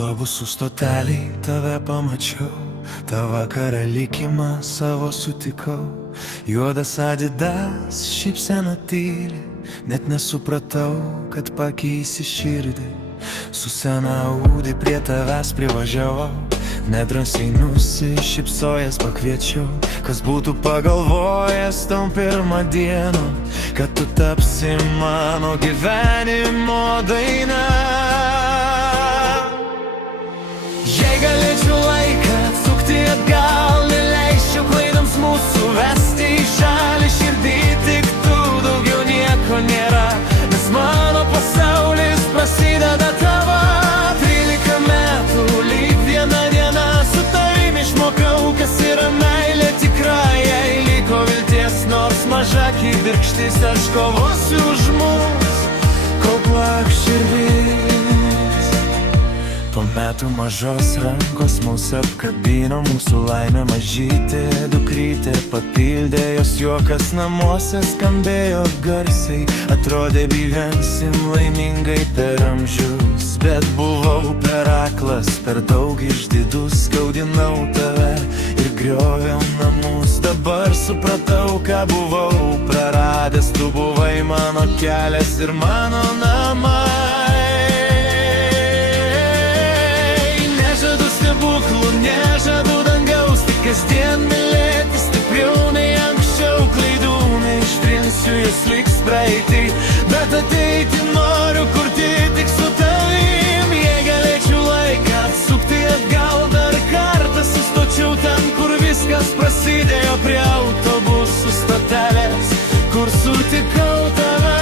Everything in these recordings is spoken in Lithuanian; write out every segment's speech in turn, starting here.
Autobusų stoteliai tave pamačiau, tą vakarą likimą savo sutikau. Juodas Adidas, šypsena tyli, net nesupratau, kad pakeisi širdį. Su sena Audi prie tavęs privažiavau, nedrąsiai nusišypsojęs pakviečiau. Kas būtų pagalvojęs tom pirmą dieną, kad tu tapsi mano gyvenimo daina. Jei galėčiau laiką atsukti atgal, neleisčiau klaidoms mūsų vesti į šalį. Širdį tik tu, daugiau nieko nėra, nes mano pasaulis prasideda tavo. 13 metų, lyg viena diena, su tavim išmokau, kas yra meilė tikra. Jei liko vilties nors maža kibirkštis, aš kovosiu už mus, kol plaks širdis. Po metų mažos rankos mūsų apkabino, mūsų laimė mažytė dukrytė papildė. Jos juokas namuose skambėjo garsiai, atrodė gyvensim laimingai per amžius. Bet buvau per aklas, per daug išdidus, skaudinau tave ir grioviau namus. Dabar supratau, ką buvau praradęs, tu buvai mano kelias ir mano namai. Nežadu dangaus, tik kasdien mylėti stipriau nei anksčiau. Klaidų neištrinsiu, jis liks praeitį, bet ateiti noriu kurti tik su tavim. Jei galėčiau laiką atsukti atgal, dar kartą sustočiau ten, kur viskas prasidėjo, prie autobusų stotelės, kur sutikau tave.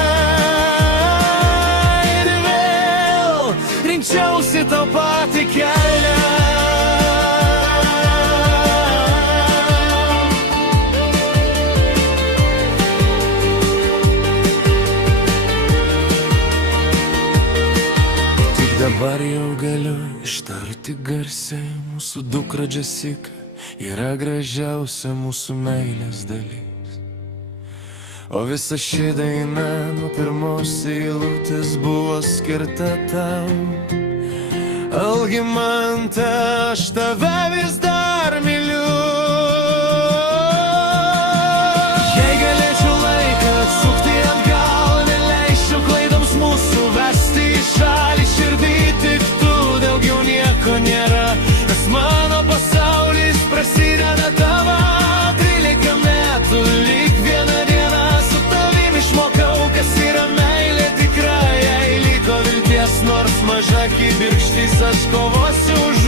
Ir vėl rinkčiausi tau patį kelią. Dabar jau galiu ištarti garsiai, mūsų dukra Jessica yra gražiausia mūsų meilės dalis. O visa ši daina nuo pirmos eilutės buvo skirta tam. Algimante, aš tave vis dar myliu. Jei galėčiau laiką atsukti atgal, neleisčiau klaidoms mūsų vesti į šalį. Širdį tik tu, daugiau nieko nėra, nes mano pasaulis prasideda tavo. 13 metų, lyg viena diena, su tavim išmokau, kas yra meilė tikra. Jei liko vilties nors maža kibirkštis, aš kovosiu už